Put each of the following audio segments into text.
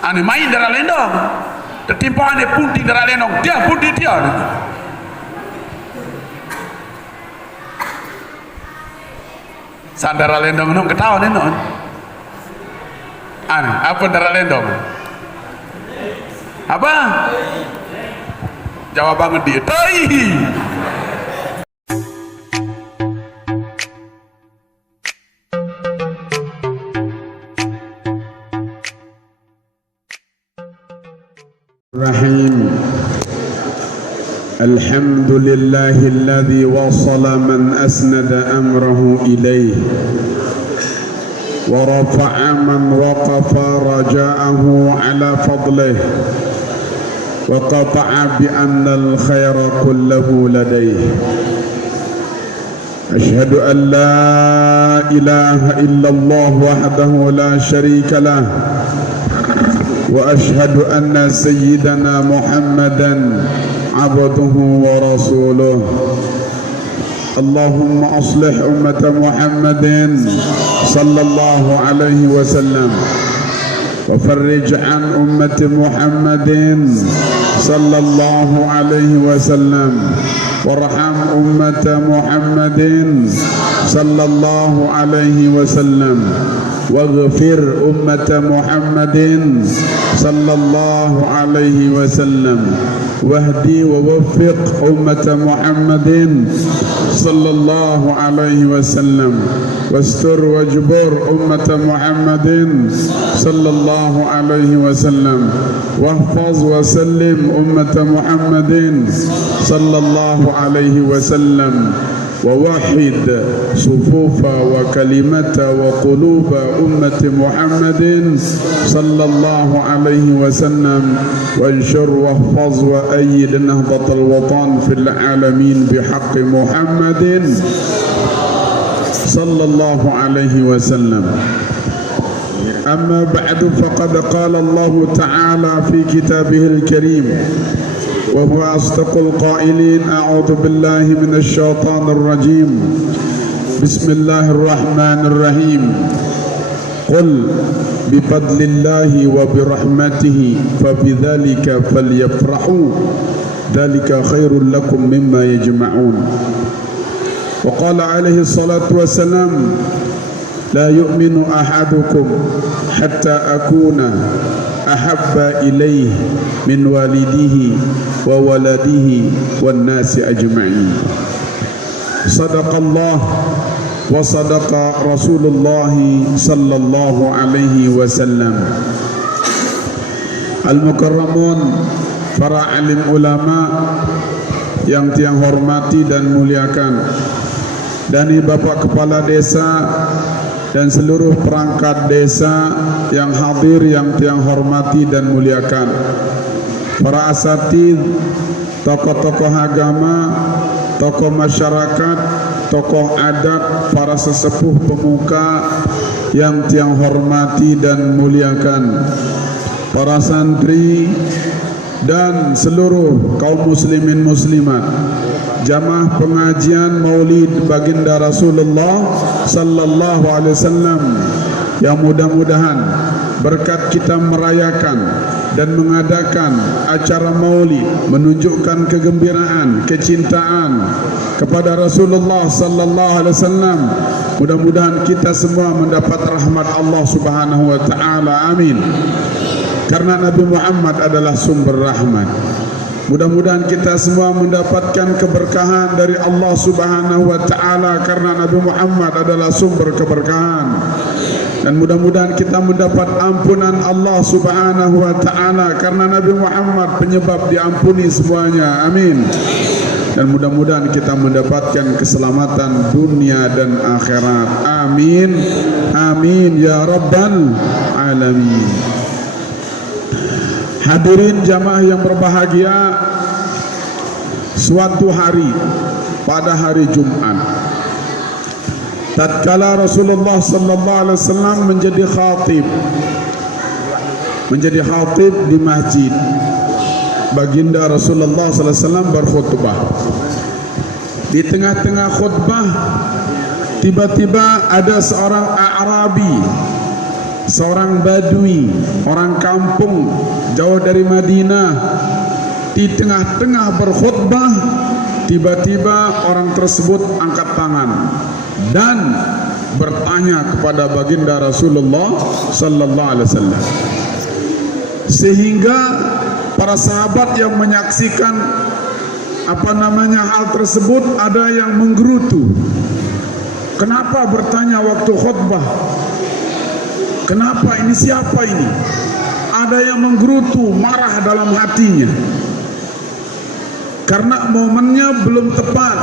ane main darah lendong tertimpa ane punting darah lendong dia punting dia sandara lendong nong ketawa non ane apa darah lendong apa jawab banget dia tai Rahim. Alhamdulillahilladzi wasala man asnada amrahu ilaih wa rafa'a man waqafa raja'ahu ala fadlih wa qata'a bi anna al-khayra kullahu ladayh. Ashhadu an la ilaha illallah wahdahu la sharika lah وأشهد أن سيدنا محمدا عبده ورسوله. اللهم أصلح أمة محمد صلى الله عليه وسلم وفرج عن أمة محمد صلى الله عليه وسلم وارحم أمة محمد صلى الله عليه وسلم واغفر أمة محمد صلى الله عليه وسلم واهدي ووفق أمة محمد صلى الله عليه وسلم واستر واجبر أمة محمد صلى الله عليه وسلم واحفظ وسلم أمة محمد صلى الله عليه وسلم ووحد صفوف وكلمة وقلوب أمة محمد صلى الله عليه وسلم وانشر واحفظ وأيد نهضة الوطن في العالمين بحق محمد صلى الله عليه وسلم. أما بعد فقد قال الله تعالى في كتابه الكريم وهو أصدق القائلين أعوذ بالله من الشيطان الرجيم بسم الله الرحمن الرحيم قل بفضل الله وبرحمته فبذلك فليفرحوا ذلك خير لكم مما يجمعون. وقال عليه الصلاة والسلام لا يؤمن أحدكم حتى أكون أحب إليه من والده وولده والناس أجمعين. صدق الله وصدق رسول الله صلى الله عليه وسلم. Al-Mukarramun, para alim ulama yang tiang hormati dan muliakan, dari Bapak Kepala Desa dan seluruh perangkat desa yang hadir yang tiang hormati dan muliakan, para asatidz, tokoh-tokoh agama, tokoh masyarakat, tokoh adat, para sesepuh pemuka yang tiang hormati dan muliakan, para santri dan seluruh kaum muslimin muslimat, jamaah pengajian Maulid Baginda Rasulullah sallallahu alaihi wasallam, yang mudah-mudahan berkat kita merayakan dan mengadakan acara Maulid menunjukkan kegembiraan, kecintaan kepada Rasulullah sallallahu alaihi wasallam, mudah-mudahan kita semua mendapat rahmat Allah Subhanahu wa taala. Amin. Karena Nabi Muhammad adalah sumber rahmat. Mudah-mudahan kita semua mendapatkan keberkahan dari Allah Subhanahu wa taala karena Nabi Muhammad adalah sumber keberkahan. Dan mudah-mudahan kita mendapat ampunan Allah Subhanahu wa taala karena Nabi Muhammad penyebab diampuni semuanya. Amin. Dan mudah-mudahan kita mendapatkan keselamatan dunia dan akhirat. Amin. Amin ya rabbal alamin. Hadirin jamaah yang berbahagia, suatu hari pada hari Jumat, tatkala Rasulullah sallallahu alaihi wasallam menjadi khatib di masjid, baginda Rasulullah sallallahu alaihi wasallam berkhutbah. Di tengah-tengah khutbah, tiba-tiba ada seorang A'rabi, seorang badui, orang kampung jauh dari Madinah, di tengah-tengah berkhutbah, tiba-tiba orang tersebut angkat tangan dan bertanya kepada baginda Rasulullah sallallahu alaihi wasallam, sehingga para sahabat yang menyaksikan hal tersebut ada yang menggerutu. Kenapa bertanya waktu khutbah? Kenapa ini, siapa ini? Ada yang menggerutu, marah dalam hatinya karena momennya belum tepat.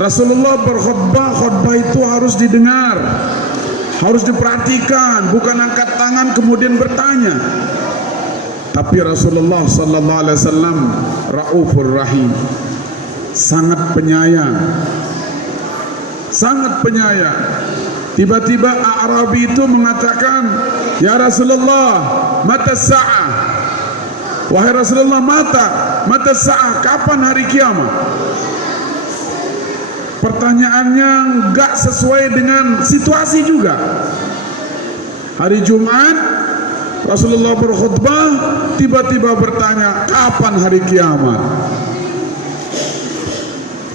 Rasulullah berkhutbah, khutbah itu harus didengar, harus diperhatikan, bukan angkat tangan kemudian bertanya. Tapi Rasulullah sallallahu alaihi wasallam Raufur Rahim, sangat penyayang, sangat penyayang. Tiba-tiba A'rabi itu mengatakan, "Ya Rasulullah, mata sa'ah?" Wahai Rasulullah, mata sa'ah, kapan hari kiamat? Pertanyaannya enggak sesuai dengan situasi juga. Hari Jumat Rasulullah berkhutbah, tiba-tiba bertanya, kapan hari kiamat?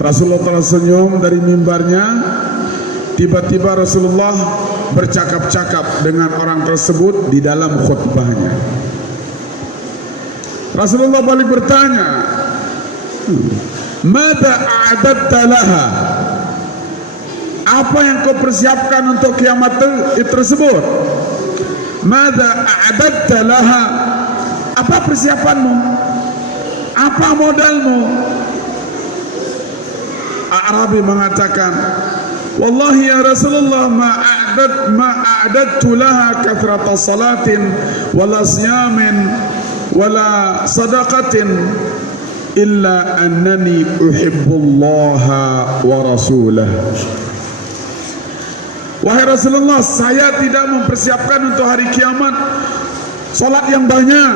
Rasulullah tersenyum dari mimbarnya. Tiba-tiba Rasulullah bercakap-cakap dengan orang tersebut di dalam khutbahnya. Rasulullah balik bertanya, "Mada a'adatta laha?" Apa yang kau persiapkan untuk kiamat tersebut? Mada a'adatta laha? Apa persiapanmu? Apa modalmu? A'rabi mengatakan, "Wallahi ya Rasulullah, ma a'adadtu laha kathrata salatin wala siyamin wala sadaqatin illa annani uhibbullaha wa rasulah." Wahai Rasulullah, saya tidak mempersiapkan untuk hari kiamat salat yang banyak,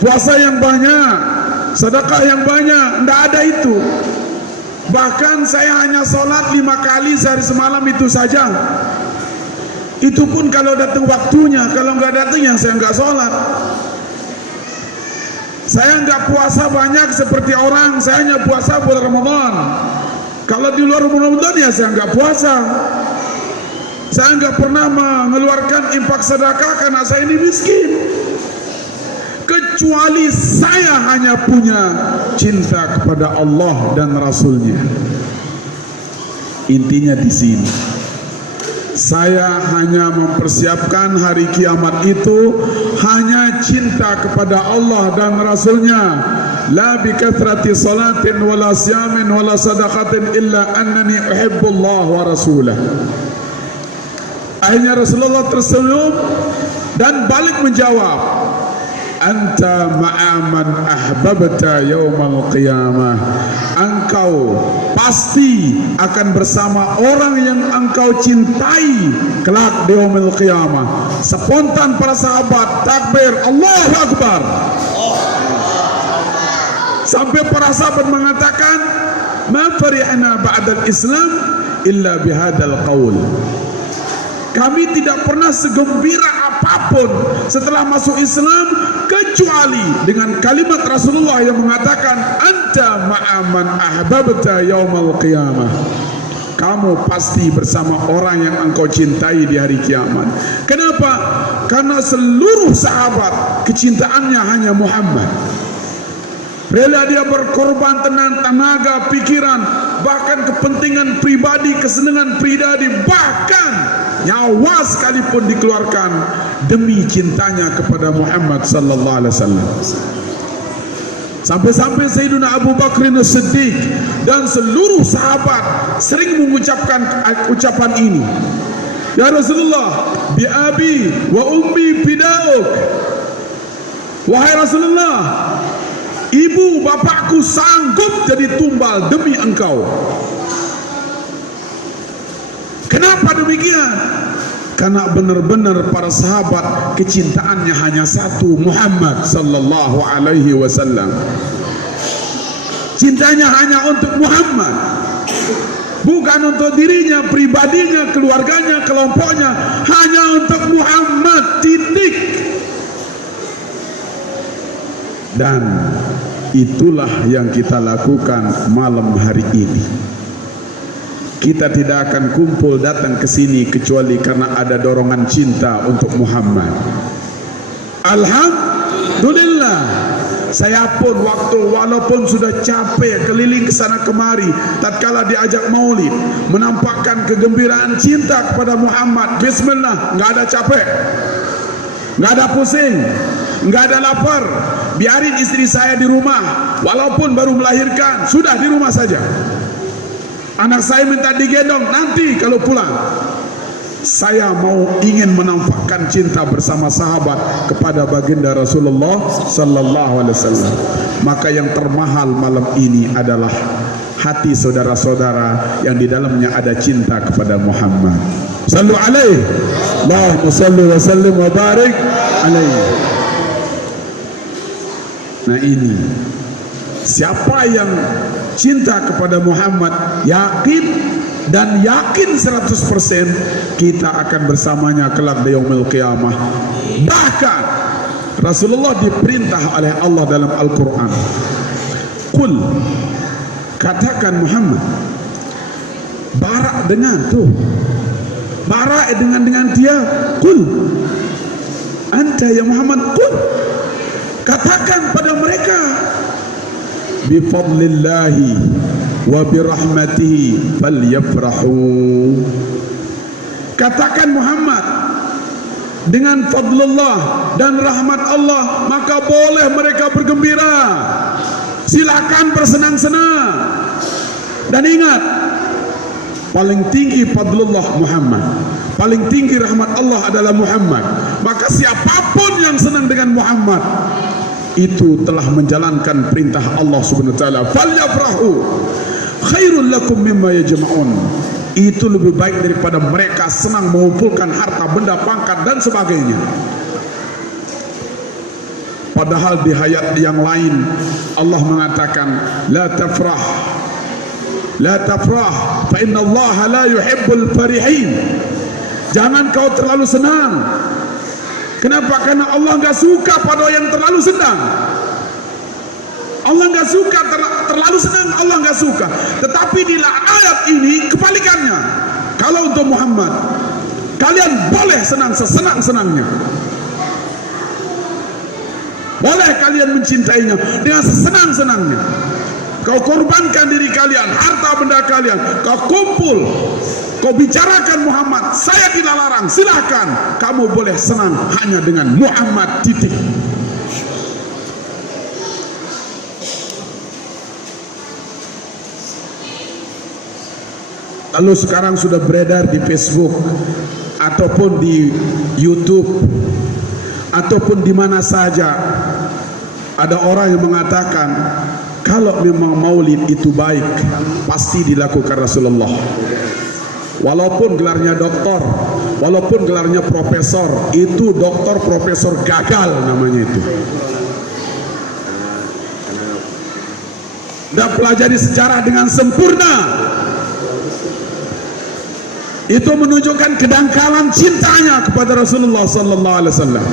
puasa yang banyak, sedekah yang banyak, tidak ada itu. Bahkan saya hanya salat 5 kali sehari semalam, itu saja. Itu pun kalau datang waktunya, kalau nggak datang ya saya nggak salat. Saya nggak puasa banyak seperti orang, saya hanya puasa bulan Ramadan. Kalau di luar Ramadan ya saya nggak puasa. Saya nggak pernah mengeluarkan infak sedekah karena saya ini miskin. Kecuali saya hanya punya cinta kepada Allah dan Rasulnya. Intinya di sini, saya hanya mempersiapkan hari kiamat itu hanya cinta kepada Allah dan Rasulnya. La bi kathrati salatin wala siyamin wala sadaqatin illa annani uhibbullah wa rasulah. Akhirnya Rasulullah tersenyum dan balik menjawab, "Anta ma'aman ahbabta yaumal qiyamah." Engkau pasti akan bersama orang yang engkau cintai kelak di yaumil qiyamah. Spontan para sahabat takbir, Allahu Akbar. Sampai para sahabat mengatakan, "Ma farihna ba'dal Islam illa bihadal qaul." Kami tidak pernah segembira apapun setelah masuk Islam kecuali dengan kalimat Rasulullah yang mengatakan, "Anta ma'aman ahbabta yaumal qiyamah." Kamu pasti bersama orang yang engkau cintai di hari kiamat. Kenapa? Karena seluruh sahabat kecintaannya hanya Muhammad. Rela dia berkorban tenaga, pikiran, bahkan kepentingan pribadi, kesenangan pribadi, bahkan nyawa sekalipun dikeluarkan demi cintanya kepada Muhammad sallallahu alaihi wasallam. Sampai-sampai Sayyidina Abu Bakr As-Siddiq dan seluruh sahabat sering mengucapkan ucapan ini, "Ya Rasulullah, bi abi wa ummi fidauk." Wahai Rasulullah, ibu bapakku sanggup jadi tumbal demi engkau. Kenapa demikian? Karena benar-benar para sahabat kecintaannya hanya satu, Muhammad sallallahu alaihi wasallam. Cintanya hanya untuk Muhammad. bukan untuk dirinya, pribadinya, keluarganya, kelompoknya, hanya untuk Muhammad, titik. Dan itulah yang kita lakukan malam hari ini. Kita tidak akan kumpul datang ke sini kecuali karena ada dorongan cinta untuk Muhammad. Alhamdulillah, saya pun walaupun sudah capek keliling ke sana kemari, tatkala diajak maulid, menampakkan kegembiraan cinta kepada Muhammad. Bismillah, nggak ada capek, nggak ada pusing, nggak ada lapar. Biarin istri saya di rumah, walaupun baru melahirkan, sudah di rumah saja. Anak saya minta digendong nanti kalau pulang. Saya ingin menampakkan cinta bersama sahabat kepada baginda Rasulullah sallallahu alaihi wasallam. Maka yang termahal malam ini adalah hati saudara-saudara yang di dalamnya ada cinta kepada Muhammad. Sallu alaihi, Allahumma salli wa sallim wa barik alaihi. Nah ini, siapa yang cinta kepada Muhammad, yakin dan yakin 100% kita akan bersamanya kelak di yaumil qiyamah. Bahkan Rasulullah diperintah oleh Allah dalam Al-Quran, Qul, katakan Muhammad, barak dengan dia, Qul anta ya Muhammad, Qul, katakan pada mereka, bifadlillahi wa birahmatihi falyafrahu. Katakan Muhammad, dengan fadlullah dan rahmat Allah maka boleh mereka bergembira, silakan bersenang-senang. Dan ingat, paling tinggi fadlullah Muhammad, paling tinggi rahmat Allah adalah Muhammad. Maka siapapun yang senang dengan Muhammad itu telah menjalankan perintah Allah Subhanahu wa taala, falyafrahu khairul lakum mimma yajma'un. Itu lebih baik daripada mereka senang mengumpulkan harta benda, pangkat dan sebagainya. Padahal di ayat yang lain Allah mengatakan, la tafrah fa inna Allah la yuhibbul farihin. Jangan kau terlalu senang. Kenapa? Karena Allah enggak suka pada yang terlalu senang. Allah enggak suka terlalu senang, Allah enggak suka. Tetapi di ayat ini kebalikannya. Kalau untuk Muhammad, kalian boleh senang sesenang-senangnya. Boleh kalian mencintainya dengan sesenang-senangnya. Kau korbankan diri kalian, harta benda kalian, kau kumpul, kau bicarakan Muhammad, saya tidak larang, silahkan kamu boleh senang hanya dengan Muhammad, titik. Lalu sekarang sudah beredar di Facebook ataupun di YouTube ataupun di mana saja, ada orang yang mengatakan kalau memang maulid itu baik, pasti dilakukan Rasulullah. Walaupun gelarnya doktor, walaupun gelarnya profesor, itu doktor profesor gagal namanya itu. Dan pelajari sejarah dengan sempurna, itu menunjukkan kedangkalan cintanya kepada Rasulullah sallallahu alaihi wasallam.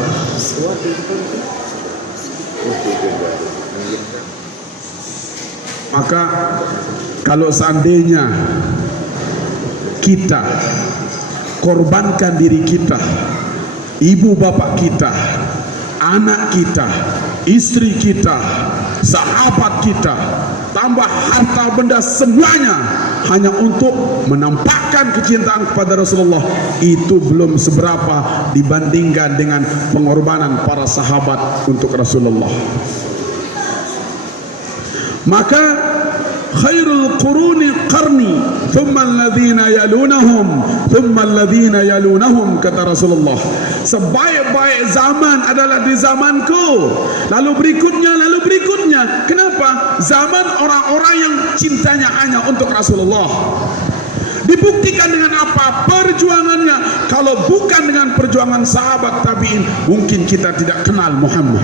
Maka kalau seandainya kita korbankan diri kita, ibu bapak kita, anak kita, istri kita, sahabat kita, tambah harta benda semuanya hanya untuk menampakkan kecintaan kepada Rasulullah, itu belum seberapa dibandingkan dengan pengorbanan para sahabat untuk Rasulullah. Maka khairul quruni qarni thumma alladhina yalunahum thumma alladhina yalunahum, kata Rasulullah. Sebaik-baik zaman adalah di zamanku, lalu berikutnya. Kenapa? Zaman orang-orang yang cintanya hanya untuk Rasulullah. Dibuktikan dengan apa? Perjuangannya. Kalau bukan dengan perjuangan sahabat tabi'in, mungkin kita tidak kenal Muhammad,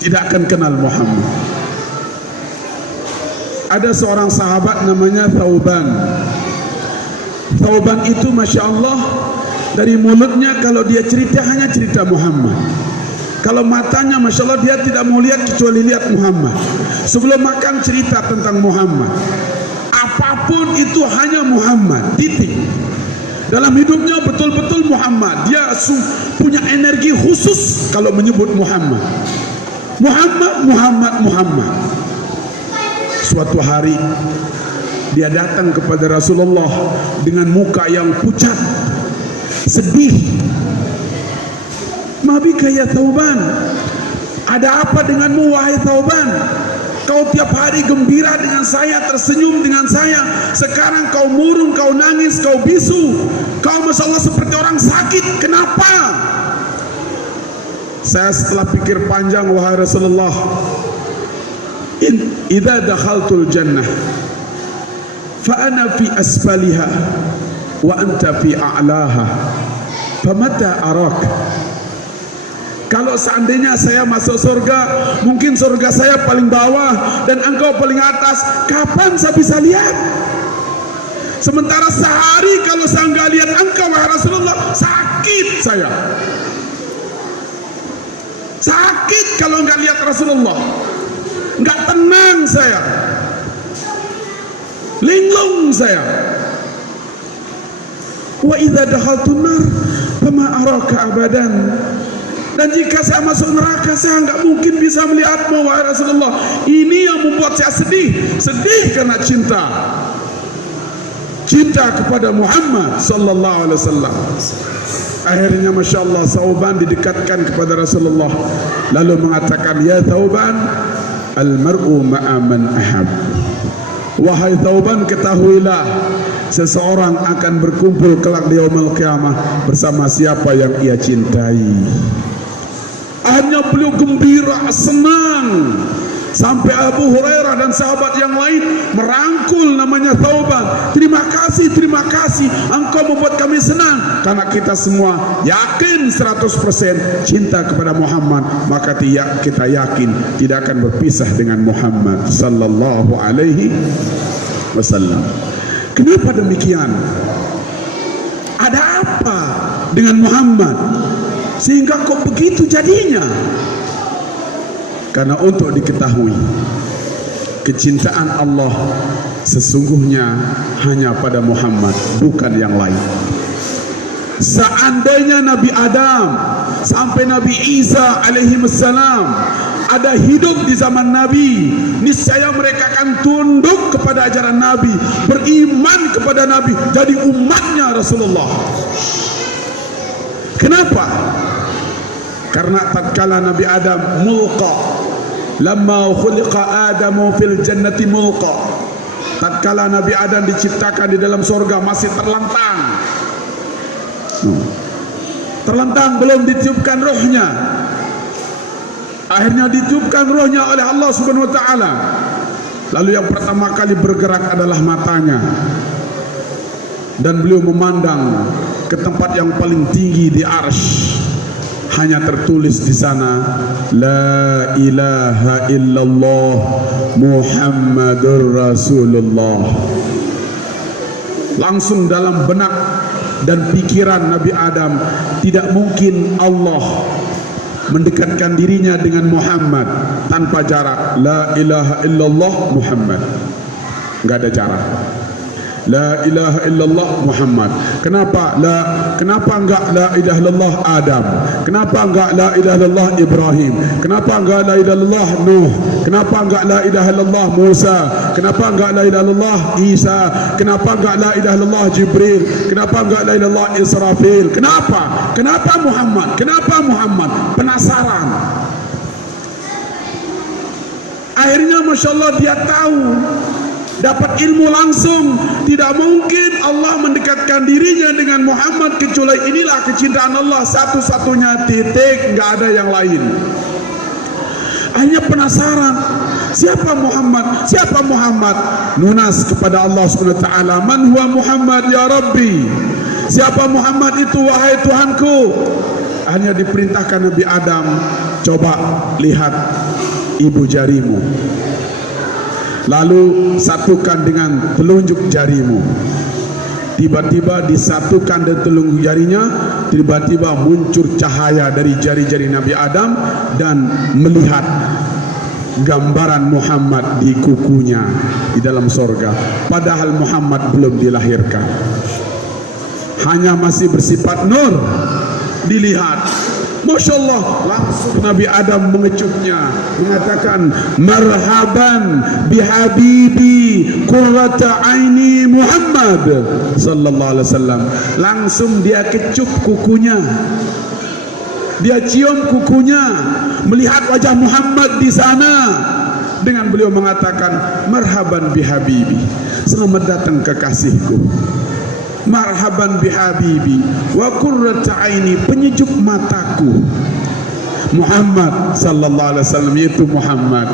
tidak akan kenal Muhammad. ada seorang sahabat namanya Thauban. Thauban itu Masya Allah, dari mulutnya kalau dia cerita hanya cerita Muhammad. Kalau matanya Masya Allah dia tidak mau lihat kecuali lihat Muhammad. Sebelum makan cerita tentang Muhammad. Apapun itu hanya Muhammad, titik. Dalam hidupnya betul-betul Muhammad. Dia punya energi khusus kalau menyebut Muhammad. Muhammad. Suatu hari dia datang kepada Rasulullah dengan muka yang pucat, sedih. Mabika ya Thauban, ada apa denganmu wahai Thauban? Kau tiap hari gembira dengan saya, tersenyum dengan saya. Sekarang kau murung, kau nangis, kau bisu. Kau Masya Allah seperti orang sakit. Kenapa? Saya setelah pikir panjang, wahai Rasulullah, idza dakhaltul jannah fa ana fi asfaliha wa anta fi a'laha famata arak. Kalau seandainya saya masuk surga, mungkin surga saya paling bawah dan engkau paling atas, kapan saya bisa lihat? Sementara sehari kalau saya enggak lihat engkau wahai Rasulullah, sakit saya. Sakit kalau enggak lihat Rasulullah, enggak tenang saya, linglung saya. Wa idza dakhaltun nar fama araka abadan. Dan jika saya masuk neraka, saya enggak mungkin bisa melihatmu wahai Rasulullah. Ini yang membuat saya sedih karena cinta kepada Muhammad sallallahu alaihi wasallam. Akhirnya Masya Allah Thauban didekatkan kepada Rasulullah, lalu mengatakan, ya Thauban, al-mar'u ma'a man ahab. Wahai Thauban, ketahuilah seseorang akan berkumpul kelak di yaumul qiyamah bersama siapa yang ia cintai. Akhirnya beliau gembira, senang. Sampai Abu Hurairah dan sahabat yang lain merangkul namanya Thauban. Terima kasih, engkau membuat kami senang. Karena kita semua yakin 100% cinta kepada Muhammad, maka kita yakin tidak akan berpisah dengan Muhammad sallallahu alaihi wasallam. Kenapa demikian? Ada apa dengan Muhammad sehingga kok begitu jadinya? Karena untuk diketahui, kecintaan Allah sesungguhnya hanya pada Muhammad, bukan yang lain. Seandainya Nabi Adam sampai Nabi Isa alaihissalam ada hidup di zaman Nabi, niscaya mereka akan tunduk kepada ajaran Nabi, beriman kepada Nabi, jadi umatnya Rasulullah. Kenapa? Karena tatkala Nabi Adam mulqa, lamma khuliqa Adamu fil jannati mulqa, tatkala Nabi Adam diciptakan di dalam surga masih terlentang, belum ditiupkan rohnya. Akhirnya ditiupkan rohnya oleh Allah Subhanahu wa taala. Lalu yang pertama kali bergerak adalah matanya, dan beliau memandang ke tempat yang paling tinggi di arsy. Hanya tertulis di sana, la ilaha illallah Muhammadur Rasulullah. Langsung dalam benak dan pikiran Nabi Adam, tidak mungkin Allah mendekatkan dirinya dengan Muhammad tanpa jarak. La ilaha illallah Muhammad, enggak ada jarak. La ilaha illallah Muhammad. Kenapa enggak la ilaha illallah Adam? Kenapa enggak la ilaha illallah Ibrahim? Kenapa enggak la ilaha illallah Nuh? Kenapa enggak la ilaha illallah Musa? Kenapa enggak la ilaha illallah Isa? Kenapa enggak la ilaha illallah Jibril? Kenapa enggak la ilaha illallah Israfil? Kenapa Muhammad? Kenapa Muhammad? Penasaran. Akhirnya Masya Allah dia tahu, dapat ilmu langsung, tidak mungkin Allah mendekatkan dirinya dengan Muhammad kecuali inilah kecintaan Allah satu-satunya, titik, nggak ada yang lain. Akhirnya penasaran, siapa Muhammad? Siapa Muhammad? Nunas kepada Allah Subhanahu wa taala, man huwa Muhammad ya Rabbi? Siapa Muhammad itu wahai Tuhanku? Akhirnya diperintahkan Nabi Adam, coba lihat ibu jarimu. Lalu satukan dengan telunjuk jarimu. Tiba-tiba disatukan dengan telunjuk jarinya, tiba-tiba muncul cahaya dari jari-jari Nabi Adam dan melihat gambaran Muhammad di kukunya di dalam sorga. Padahal Muhammad belum dilahirkan, hanya masih bersifat nur. Dilihat, Masya Allah, langsung Nabi Adam mengecupnya, mengatakan, marhaban bihabibi qurrata aini Muhammad sallallahu alaihi wasallam. Langsung dia kecup kukunya, dia cium kukunya, melihat wajah Muhammad di sana, dengan beliau mengatakan, marhaban bihabibi, selamat datang kekasihku. Marhaban bihabibi wa qurrata aini, penyejuk mataku. Muhammad sallallahu alaihi wasallam, yaitu Muhammad.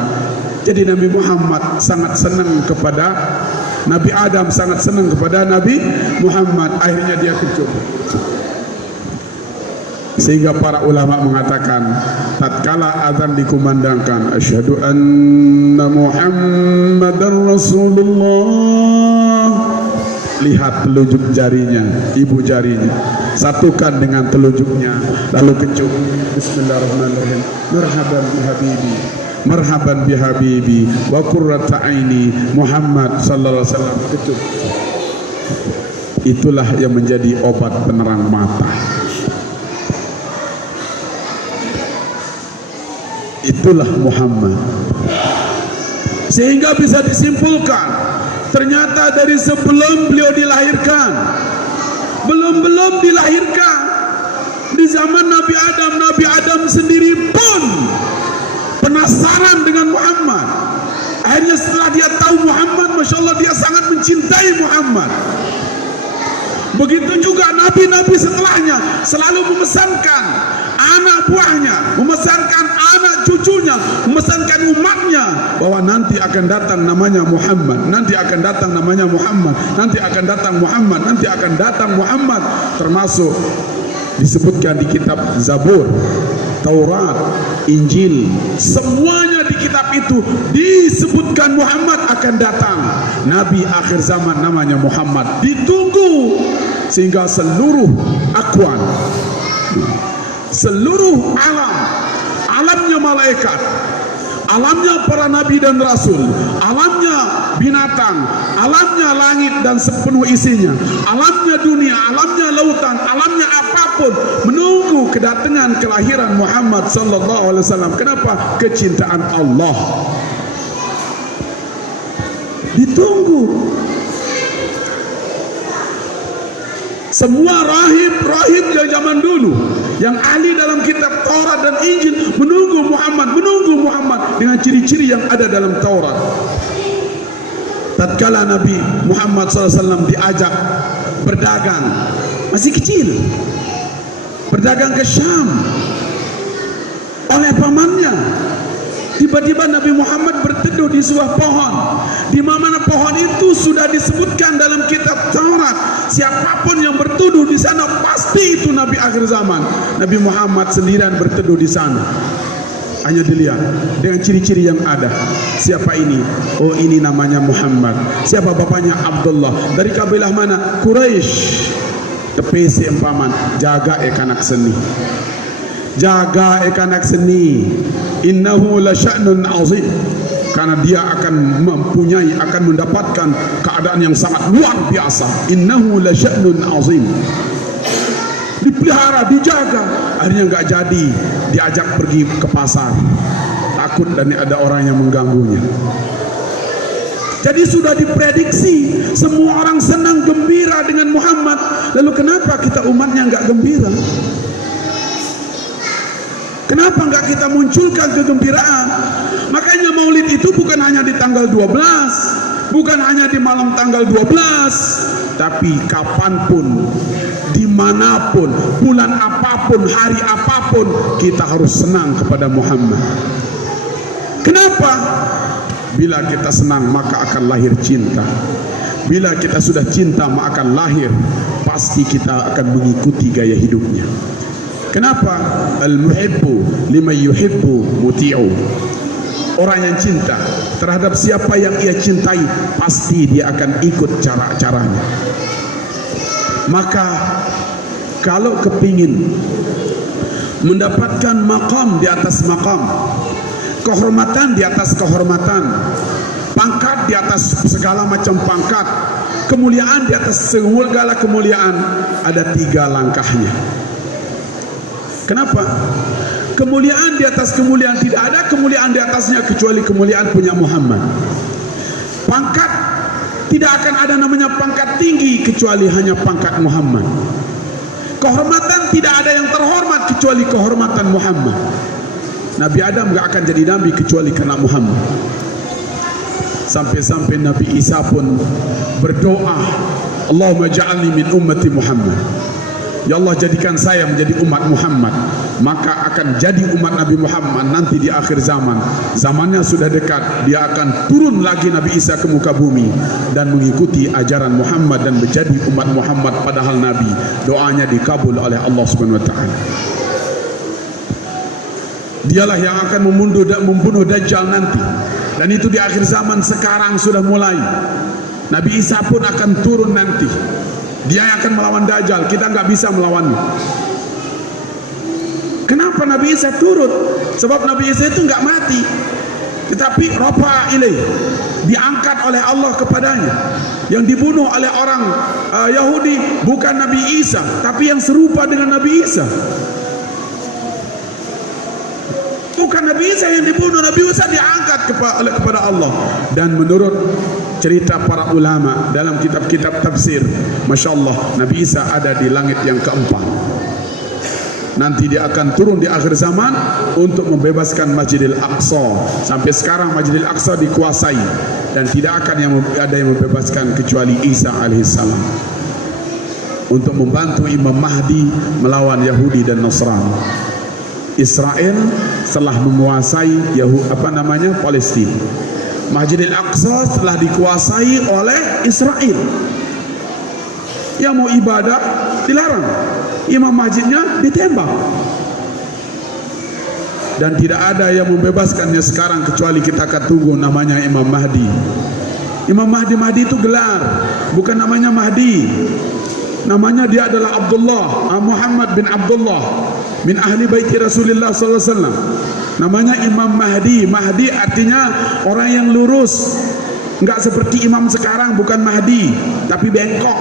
Jadi Nabi Muhammad sangat senang kepada Nabi Adam, sangat senang kepada Nabi Muhammad. Akhirnya dia kecup. Sehingga para ulama mengatakan, tatkala azan dikumandangkan, asyhadu anna Muhammadar Rasulullah, lihat telunjuk jarinya, ibu jarinya, satukan dengan telunjuknya, lalu kecup. Bismillahirrahmanirrahim. Marhaban bihabibi, marhaban bihabibi wa qurrata aini Muhammad sallallahu alaihi wasallam, kecup. Itulah yang menjadi obat penerang mata. Itulah Muhammad. Sehingga bisa disimpulkan, ternyata dari sebelum beliau dilahirkan, belum dilahirkan, di zaman Nabi Adam sendiri pun penasaran dengan Muhammad. Akhirnya setelah dia tahu Muhammad, Masya Allah, dia sangat mencintai Muhammad. Begitu juga nabi-nabi setelahnya selalu memesankan anak buahnya, memesankan anak cucunya, memesankan umatnya bahwa nanti akan datang namanya Muhammad, nanti akan datang namanya Muhammad, nanti akan datang Muhammad, nanti akan datang Muhammad. Termasuk disebutkan di kitab Zabur, Taurat, Injil, semuanya di kitab itu disebutkan Muhammad akan datang. Nabi akhir zaman namanya Muhammad, ditunggu. Sehingga seluruh akwan, seluruh alam, alamnya malaikat, alamnya para nabi dan rasul, alamnya binatang, alamnya langit dan sepenuh isinya, alamnya dunia, alamnya lautan, alamnya apapun menunggu kedatangan kelahiran Muhammad sallallahu alaihi wasallam. Kenapa? Kecintaan Allah. Ditunggu. Semua rahib dari zaman dulu yang ahli dalam kitab Taurat dan Injil menunggu Muhammad dengan ciri-ciri yang ada dalam Taurat. Tatkala Nabi Muhammad SAW diajak berdagang, masih kecil, berdagang ke Syam oleh pamannya. Tiba-tiba Nabi Muhammad berteduh di sebuah pohon, di mana pohon itu sudah disebutkan dalam kitab Taurat. Siapapun yang berteduh di sana pasti itu Nabi akhir zaman. Nabi Muhammad sendirian berteduh di sana. Hanya dilihat dengan ciri-ciri yang ada. Siapa ini? Oh, ini namanya Muhammad. Siapa bapaknya? Abdullah. Dari kabilah mana? Quraisy. Tepesi empaman, jaga ekanak seni. Jaga ekanak seni. Innahu la sya'nun azim. Karena dia akan mempunyai, akan mendapatkan keadaan yang sangat luar biasa. Innahu la sya'nun azim. Dipelihara, dijaga. Akhirnya enggak jadi diajak pergi ke pasar. Takut dan ada orang yang mengganggunya. Jadi sudah diprediksi semua orang senang gembira dengan Muhammad. Lalu kenapa kita umatnya enggak gembira? Kenapa enggak kita munculkan kegembiraan? Makanya maulid itu bukan hanya di tanggal 12, bukan hanya di malam tanggal 12, tapi kapanpun, dimanapun, bulan apapun, hari apapun, kita harus senang kepada Muhammad. Kenapa? Bila kita senang maka akan lahir cinta. Bila kita sudah cinta maka akan lahir, pasti kita akan mengikuti gaya hidupnya. Kenapa? Al-muhibbu liman yuhibbu muti'u. Orang yang cinta terhadap siapa yang ia cintai, pasti dia akan ikut cara-caranya. Maka kalau kepingin mendapatkan maqam di atas maqam, kehormatan di atas kehormatan, pangkat di atas segala macam pangkat, kemuliaan di atas segala kemuliaan, ada 3 langkahnya. Kenapa? Kemuliaan di atas kemuliaan, tidak ada kemuliaan di atasnya kecuali kemuliaan punya Muhammad. Pangkat, tidak akan ada namanya pangkat tinggi kecuali hanya pangkat Muhammad. Kehormatan, tidak ada yang terhormat kecuali kehormatan Muhammad. Nabi Adam gak akan jadi nabi kecuali karena Muhammad. Sampai-sampai Nabi Isa pun berdoa, Allahumma ja'alni min ummati Muhammad. Ya Allah, jadikan saya menjadi umat Muhammad. Maka akan jadi umat Nabi Muhammad nanti di akhir zaman. Zamannya sudah dekat, dia akan turun lagi Nabi Isa ke muka bumi dan mengikuti ajaran Muhammad dan menjadi umat Muhammad padahal Nabi. Doanya dikabul oleh Allah Subhanahu wa taala. Dialah yang akan membunuh Dajjal nanti. Dan itu di akhir zaman sekarang sudah mulai. Nabi Isa pun akan turun nanti. Dia yang akan melawan Dajjal, kita nggak bisa melawannya. Kenapa Nabi Isa turun? Sebab Nabi Isa itu nggak mati, tetapi rafa ilaih, diangkat oleh Allah kepadanya. Yang dibunuh oleh orang Yahudi bukan Nabi Isa, tapi yang serupa dengan Nabi Isa. Bukan Nabi Isa yang dibunuh, Nabi Isa diangkat kepada Allah. Dan menurut cerita para ulama dalam kitab-kitab tafsir, Masya Allah, Nabi Isa ada di langit yang keempat. Nanti dia akan turun di akhir zaman untuk membebaskan Masjidil Aqsa. Sampai sekarang Masjidil Aqsa dikuasai dan tidak akan ada yang membebaskan kecuali Isa alaihissalam, untuk membantu Imam Mahdi melawan Yahudi dan Nasrani. Israel setelah menguasai Palestina. Masjidil Aqsa telah dikuasai oleh Israel. Yang mau ibadah dilarang, imam masjidnya ditembak. Dan tidak ada yang membebaskannya sekarang kecuali kita akan tunggu namanya Imam Mahdi. Imam Mahdi itu gelar, bukan namanya Mahdi. Namanya dia adalah Abdullah, Muhammad bin Abdullah, min ahli baiti Rasulullah sallallahu alaihi wasallam. Namanya Imam Mahdi. Mahdi artinya orang yang lurus. Enggak seperti imam sekarang, bukan Mahdi, tapi bengkok.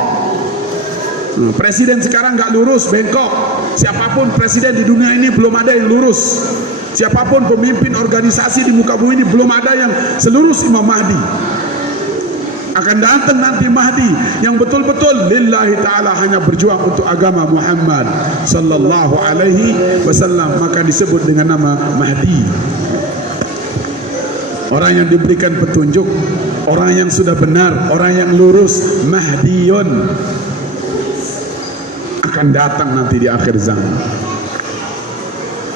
Presiden sekarang enggak lurus, bengkok. Siapapun presiden di dunia ini belum ada yang lurus. Siapapun pemimpin organisasi di muka bumi ini belum ada yang selurus Imam Mahdi. Akan datang nanti Mahdi yang betul-betul lillahi ta'ala, hanya berjuang untuk agama Muhammad sallallahu alaihi wasallam, maka disebut dengan nama Mahdi. Orang yang diberikan petunjuk, orang yang sudah benar, orang yang lurus, Mahdiyun, akan datang nanti di akhir zaman.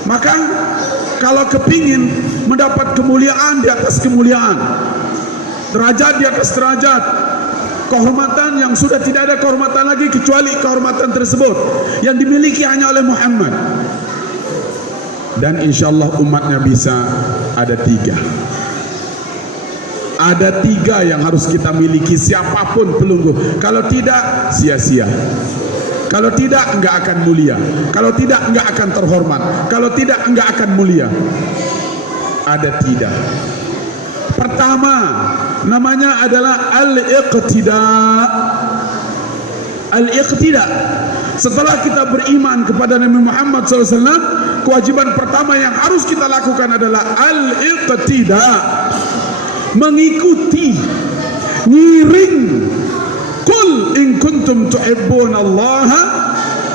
Maka kalau kepingin mendapat kemuliaan di atas kemuliaan, derajat di atas derajat, kehormatan yang sudah tidak ada kehormatan lagi kecuali kehormatan tersebut yang dimiliki hanya oleh Muhammad. Dan insyaallah umatnya bisa ada 3. Ada 3 yang harus kita miliki, siapapun pelunggu. Kalau tidak, sia-sia. Kalau tidak, enggak akan mulia. Kalau tidak, enggak akan terhormat. Kalau tidak, enggak akan mulia. Ada 3. Pertama, namanya adalah al-iqtida. Al-iqtida. Setelah kita beriman kepada Nabi Muhammad SAW, kewajiban pertama yang harus kita lakukan adalah al-iqtida. Mengikuti, ngiring. Qul in kuntum tuhibbunallaha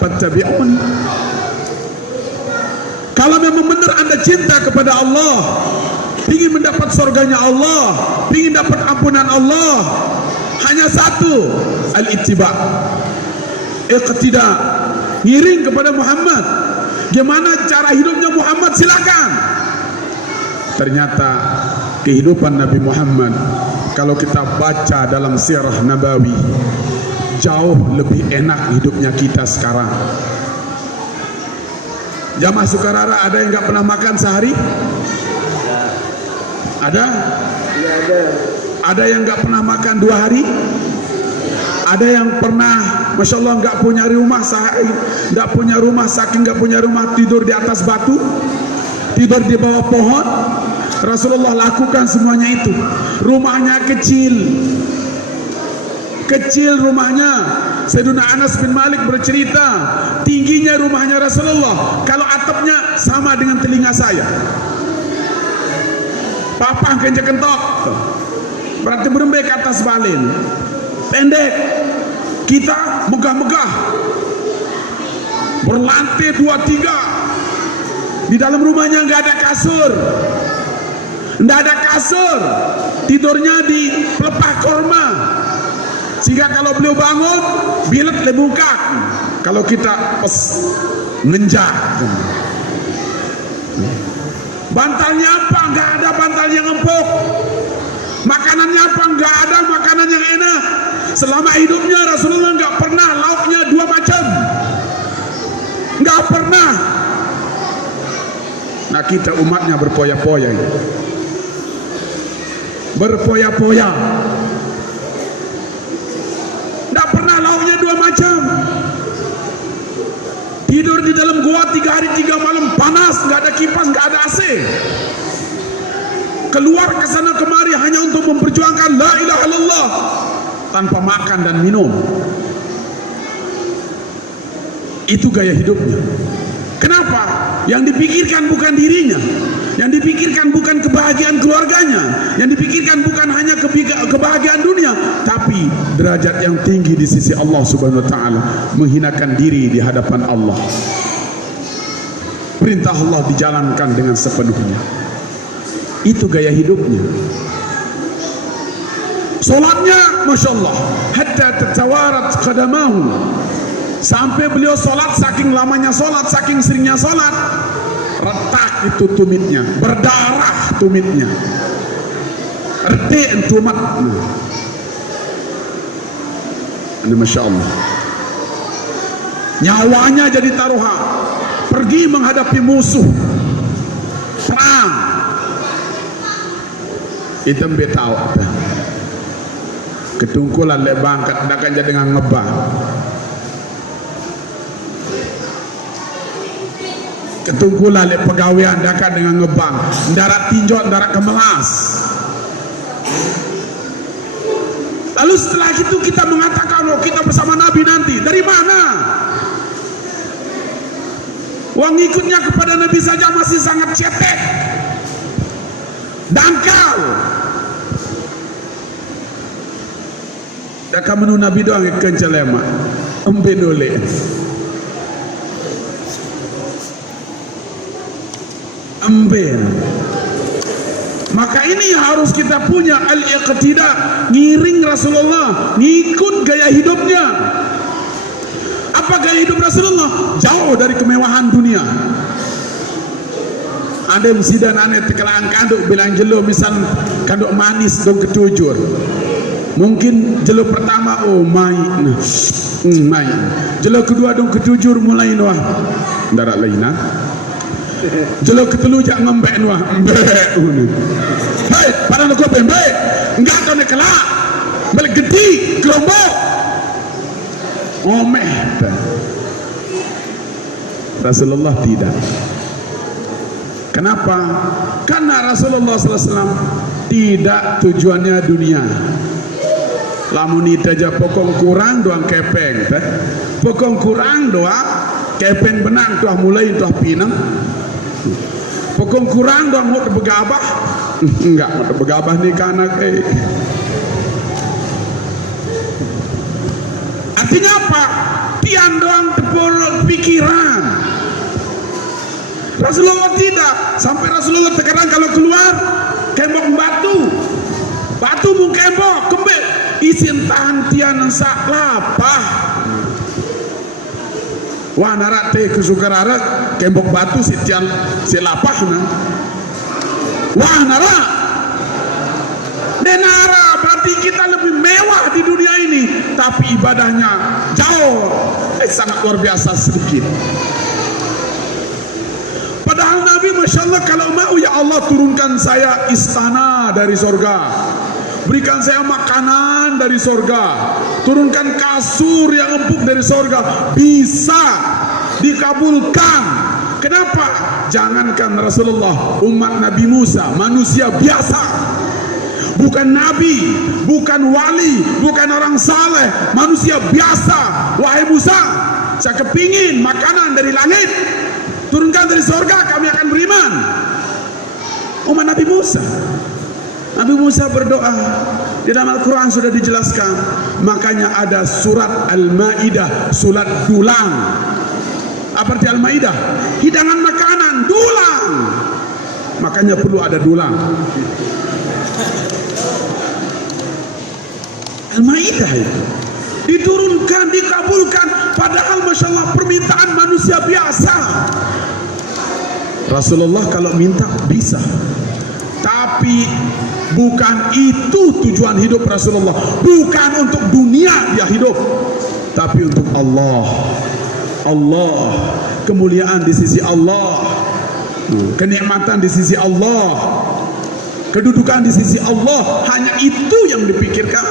fattabi'un. Kalau memang benar Anda cinta kepada Allah, ingin mendapat surganya Allah, ingin dapat ampunan Allah, hanya satu, al-ittiba, iqtida, ngiring kepada Muhammad. Gimana cara hidupnya Muhammad, silakan. Ternyata kehidupan Nabi Muhammad, kalau kita baca dalam sirah Nabawi, jauh lebih enak hidupnya kita sekarang. Jamaah Sukarara, ada yang nggak pernah makan sehari? Ada? Ada yang nggak pernah makan 2 hari. Ada yang pernah, masya Allah, nggak punya rumah, saking nggak punya rumah tidur di atas batu, tidur di bawah pohon. Rasulullah lakukan semuanya itu. Rumahnya kecil rumahnya. Sayyidina Anas bin Malik bercerita, tingginya rumahnya Rasulullah kalau atapnya sama dengan telinga saya. Papang kenceng kentok, berarti berembek atas balin. Pendek, kita megah-megah, berlantai 2-3. Di dalam rumahnya nggak ada kasur, tidurnya di pelepah korma, sehingga kalau beliau bangun bilet lebungkak. Kalau kita ngenjak. Bantalnya apa? Nggak ada bantal yang empuk. Makanannya apa? Nggak ada makanan yang enak. Selama hidupnya Rasulullah nggak pernah lauknya 2 macam, nggak pernah. Nah, kita umatnya berpoya-poya ini. Berpoya-poya, nggak pernah lauknya 2 macam. Tidur di dalam gua 3 hari 3 malam, panas, nggak ada kipas, nggak ada AC. Keluar ke sana kemari hanya untuk memperjuangkan la ilaha illallah tanpa makan dan minum. Itu gaya hidupnya. Kenapa? Yang dipikirkan bukan dirinya, yang dipikirkan bukan kebahagiaan keluarganya, yang dipikirkan bukan hanya kebahagiaan dunia, tapi derajat yang tinggi di sisi Allah Subhanahu wa taala, menghinakan diri di hadapan Allah. Perintah Allah dijalankan dengan sepenuhnya. Itu gaya hidupnya. Solatnya, masya Allah, hatta tatawarat qadamahu, sampai beliau solat, saking lamanya solat, saking seringnya solat, retak itu tumitnya, berdarah tumitnya, retik tumat. Ini masya Allah, nyawanya jadi taruhan, pergi menghadapi musuh, perang. Itu betau ketungkulan lebang kadang jadi dengan ngebang. Ketungkulan le pegawaian dakan dengan ngebang, darat tinjau, darat kemelas. Lalu setelah itu kita mengatakan, oh, kita bersama Nabi nanti. Dari mana? Wong ikutnya kepada Nabi saja masih sangat cetek, dangkal. Dak menu Nabi doang kencelema, embe dole. Embe. Maka ini harus kita punya al-iqtida, ngiring Rasulullah, ngikut gaya hidupnya. Apa gaya hidup Rasulullah? Jauh dari kemewahan dunia. Ada mesidan aneh tekalaan kanduk bilang jelo, misal kanduk manis dong ketujur. Mungkin jelo pertama main, main. Jelo kedua dong ketujur mulai wah darat lainah. Jelo ketelu jak ngembek wah mbek. Hei, pada nak kopi mbek. Enggak kau nak kelak. Balik gede kelompok. Omeh. Rasulullah tidak. Kenapa? Karena Rasulullah SAW tidak tujuannya dunia. Lamun itaja pokong kurang doang kepeng, pokong kurang doang kepeng benang tuah mulai tuah pinang. Pokong kurang doang mau begabah, enggak mau begabah nih kanak. Artinya apa? Tian doang tepur pikiran. Rasulullah tidak. Sampai Rasulullah terkadang kalau keluar kembok batu mung kembok kembek isin tahan tian sak lapah. Wah narak teh kesukararat kembok batu si tian si lapah na. Wah narak denara berarti kita lebih mewah di dunia ini, tapi ibadahnya jauh sangat luar biasa sedikit. Padahal Nabi Masya Allah kalau mau ya Allah turunkan saya istana dari sorga. Berikan saya makanan dari sorga. Turunkan kasur yang empuk dari sorga. Bisa dikabulkan. Kenapa? Jangankan Rasulullah, umat Nabi Musa, manusia biasa, bukan nabi, bukan wali, bukan orang saleh, manusia biasa. Wahai Musa, saya kepingin makanan dari langit, turunkan dari sorga, kami akan beriman. Umat Nabi Musa. Nabi Musa berdoa. Di dalam Al-Quran sudah dijelaskan. Makanya ada surat Al-Ma'idah, surat dulang. Apa arti Al-Ma'idah? Hidangan makanan, dulang. Makanya perlu ada dulang. Al-Ma'idah itu diturunkan, dikabulkan. Padahal Masya Allah permintaan manusia biasa. Rasulullah kalau minta bisa. Tapi bukan itu tujuan hidup Rasulullah. Bukan untuk dunia dia hidup, tapi untuk Allah. Allah, kemuliaan di sisi Allah, kenikmatan di sisi Allah, kedudukan di sisi Allah. Hanya itu yang dipikirkan.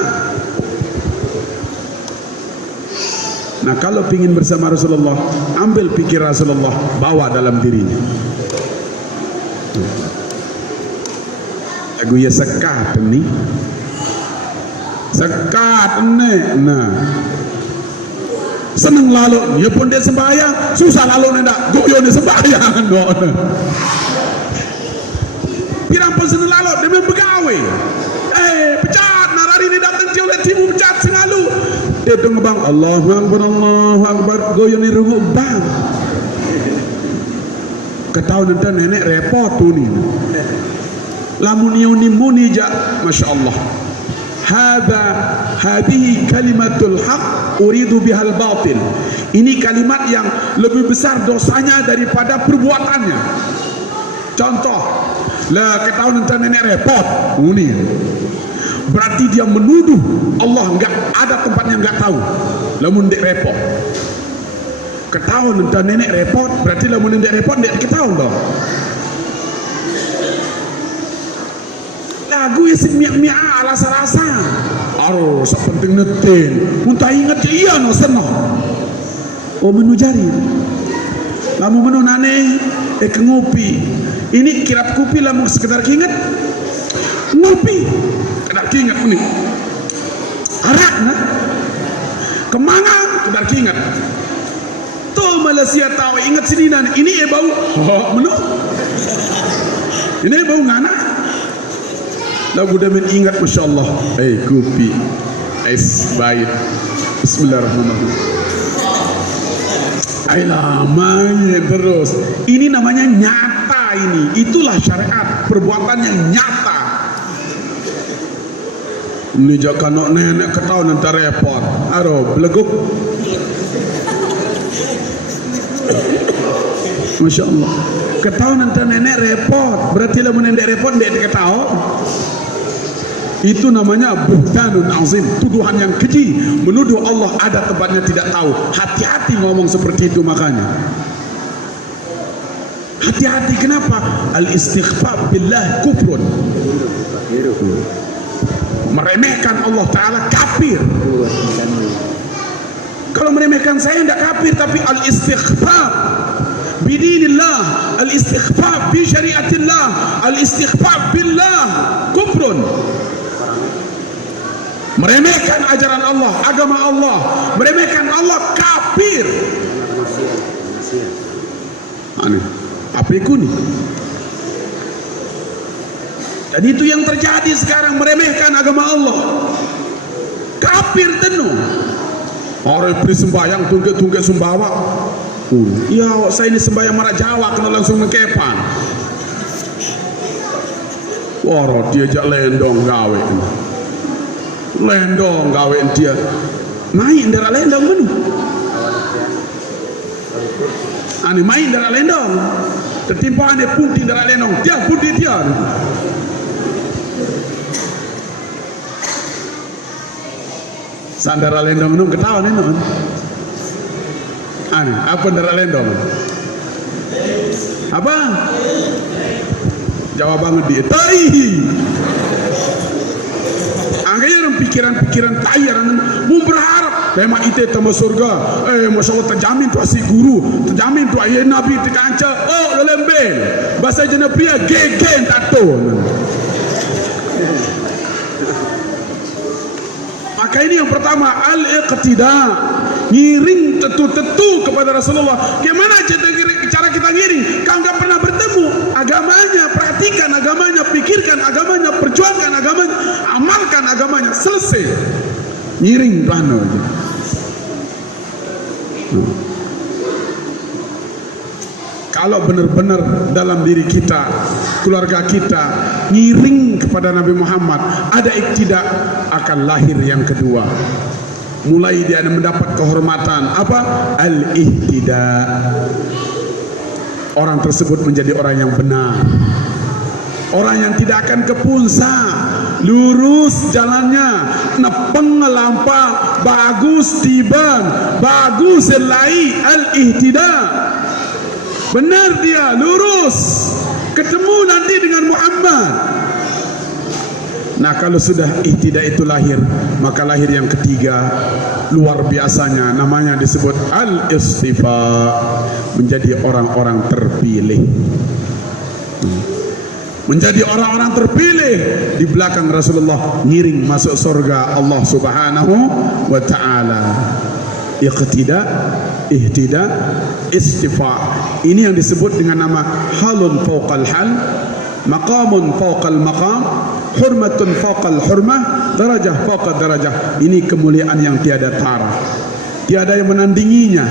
Nah, kalau ingin bersama Rasulullah, ambil pikir Rasulullah, bawa dalam dirinya. Lagu ya sekat ni, sekat ni. Nah, senang lalu, ya pun dia sembahyang, susah lalu nenda, goyo ni sembahyang. No. Pirang pun senang lalu, dia memang begawe. Pecat, narari ni datang dia oleh timu pecat sengalu. Dia tu ngebang, Allahu Akbar, goyo ni rugu bang. Ketahu nanti nenek repot tu ni. Lamun yauni ja, Masya Allah. Hadihi kalimatul haq uridu bihal batil. Ini kalimat yang lebih besar dosanya daripada perbuatannya. Contoh, lah ketahuan nanti nenek repot. Ini berarti dia menuduh Allah, enggak ada tempatnya enggak tahu. Lamun dek repot. Ketahuan nanti nenek repot, berarti lamun dek repot dek ketahuan dong. Lagu isi miak-miak rasa-rasa. Aduh, sepenting netin. Muntah ingat iya no senang. Oh menu jari. Lamu menu nane ke ngopi. Ini kirap kopi lamu sekedar ingat. Ngopi. Kedar ingat ni. Arak na. Kemangan kedar ingat. Tuh Malaysia tahu ingat sini nane. Ini bau. Oh menu. Ini bau ngana. Lagu dah ingat, Masya Allah. Kopi, es baik. Bismillahirrahmanirrahim. Lamanya terus. Ini namanya nyata ini. Itulah syariat, perbuatan yang nyata. Ini jangan nenek ketahuan nanti repot. Aduh, beleguk. Masya Allah. Ketahuan nanti nenek repot. Berarti lah nenek repot, dia ketahuan. Itu namanya buhtanun azim, tuduhan yang keji, menuduh Allah ada tempatnya tidak tahu. Hati-hati ngomong seperti itu. Makanya hati-hati. Kenapa? Al-istighfar billah kufrun, meremehkan Allah Ta'ala kafir. Kalau meremehkan saya tidak kafir, tapi al-istighfar bidinillah, al-istighfar bi syariatillah, al-istighfar billah kufrun. Meremehkan ajaran Allah, agama Allah, meremehkan Allah, kafir. Aneh, apa itu nih? Dan itu yang terjadi sekarang, meremehkan agama Allah, kafir tenuh. Orang beri sembahyang tunggu sumbawa. Ya, saya ini sembahyang marah Jawa kena langsung mengkepan. Wah, diajak lendong gawe. Lendong gawe dia main darah lendong menu ane main darah lendong tertimpa ane putih darah lendong dia putih dia sandara lendong nu ketawa nih non ane apa darah lendong apa jawabannya dia tai Melihat pikiran-pikiran tayar mau berharap memang itu tambah surga. Masya Allah terjamin tu asyik guru, terjamin tu ayah Nabi terkanca. Oh lembel bahasa jenapia gegen tato. Maka ini yang pertama, al-iqtida, ngiring tetu-tetu kepada Rasulullah. Gimana cara kita ngiring? Kau nggak pernah bertemu agamanya, praktikan agamanya, pikirkan agamanya, perjuangkan agamanya, amalkan agamanya, selesai. Ngiring plano aja. Kalau benar-benar dalam diri kita, keluarga kita ngiring kepada Nabi Muhammad, ada iktida, akan lahir yang kedua. Mulai dia mendapat kehormatan apa? Al-ihtida. Orang tersebut menjadi orang yang benar, orang yang tidak akan kepunsa, lurus jalannya, nepeng lampa, bagus tiban, bagus selai. Al-ihtida, benar dia, lurus, ketemu nanti dengan Muhammad. Nah kalau sudah ihtida itu lahir, maka lahir yang ketiga, luar biasanya, namanya disebut al-istifa, menjadi orang-orang terpilih. Menjadi orang-orang terpilih di belakang Rasulullah, ngiring masuk surga Allah Subhanahu wa ta'ala. Iqtida, ihtida, istifa. Ini yang disebut dengan nama halun fawqal hal, maqamun fawqal maqam, hurmatun fawqal hurmah, darajah fawqal darajah. Ini kemuliaan yang tiada tara, tiada yang menandinginya.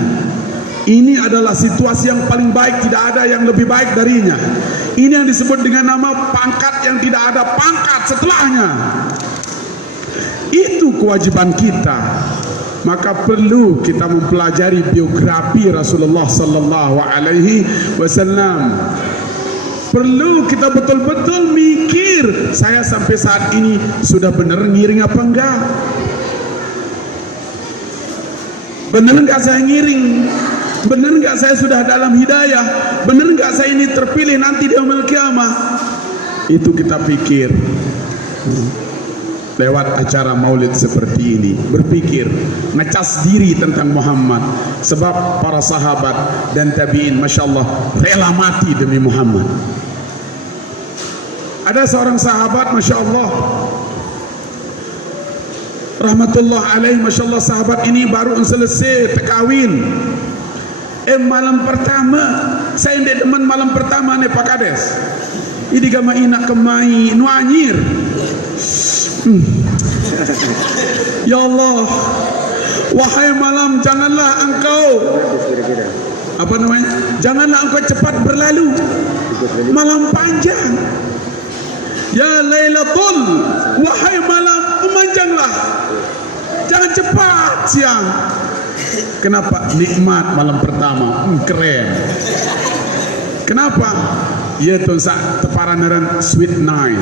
Ini adalah situasi yang paling baik, tidak ada yang lebih baik darinya. Ini yang disebut dengan nama pangkat yang tidak ada pangkat setelahnya. Itu kewajiban kita. Maka perlu kita mempelajari biografi Rasulullah sallallahu alaihi wasallam. Perlu kita betul-betul mikir, saya sampai saat ini sudah benar ngiring apa enggak? Benar enggak saya ngiring? Benar enggak saya sudah dalam hidayah? Benar enggak saya ini terpilih nanti di yaumul kiamah? Itu kita pikir lewat acara maulid seperti ini, berpikir, ngecas diri tentang Muhammad. Sebab para sahabat dan tabi'in, Masya Allah, rela mati demi Muhammad. Ada seorang sahabat, Masya Allah, rahmatullah alaih, Masya Allah, sahabat ini baru selesai terkawin. Malam pertama, saya ndek demen malam pertama nih Pak Kades. Ini gama ina kemai nuanyir. Ya Allah, wahai malam, janganlah engkau apa namanya? Janganlah engkau cepat berlalu. Malam panjang. Ya Lailatul, wahai malam, memanjanglah. Jangan cepat siang. Kenapa? Nikmat malam pertama, keren. Kenapa? Ya tuh teparaneran sweet night,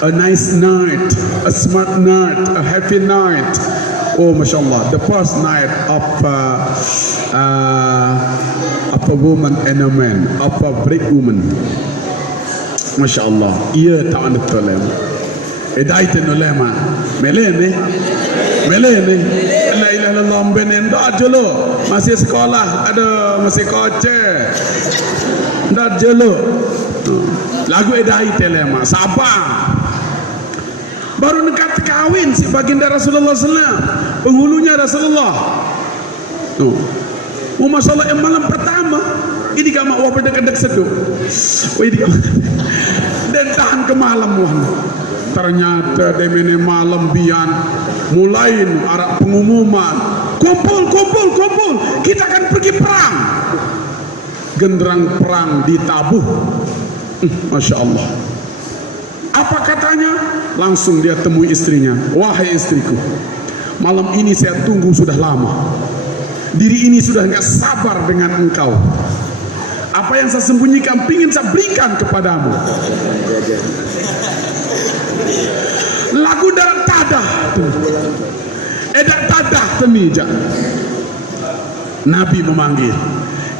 a nice night, a smart night, a happy night. Oh, Masya Allah, the first night of a woman and a man, of a break woman. Masya Allah, iya tak ada tolem. Edaitan ulama, melene. La ilaha illallah benen dak jelo, masih sekolah, ada masih koce. Ndak jelo. Lagu edai telema, sabar. Baru dekat kawin si baginda Rasulullah SAW, penghulunya Rasulullah. Tuh. Masalah yang malam pertama, ini gak mau dekat-dekat seduh. Dan tahan ke malam wah. Ternyata demene malam bian mulai arah pengumuman, kumpul, kita akan pergi perang. Genderang perang ditabuh. Masya Allah. Apa katanya? Langsung dia temui istrinya. Wahai istriku, malam ini saya tunggu sudah lama. Diri ini sudah enggak sabar dengan engkau. Apa yang saya sembunyikan ingin saya berikan kepadamu. Lagu dalam tadah, edak tadah temija. Nabi memanggil.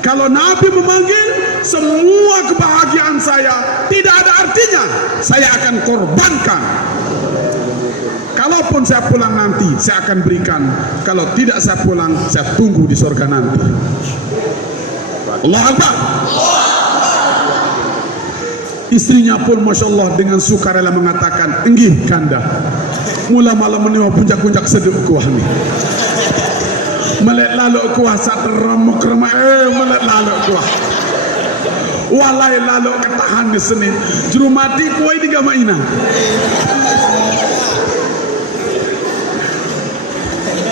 Kalau Nabi memanggil, semua kebahagiaan saya tidak ada artinya. Saya akan korbankan. Kalaupun saya pulang nanti, saya akan berikan. Kalau tidak saya pulang, saya tunggu di surga nanti. Allah Akbar. Istrinya pun Masya Allah dengan sukarela mengatakan, enggih kanda, mula malam menimah puncak-puncak seduk kuah ni. Melek lalu kuah saat remuk remuk, melek lalu kuah. Walai lalu ketahan di seni, juru mati kuai tiga mainan.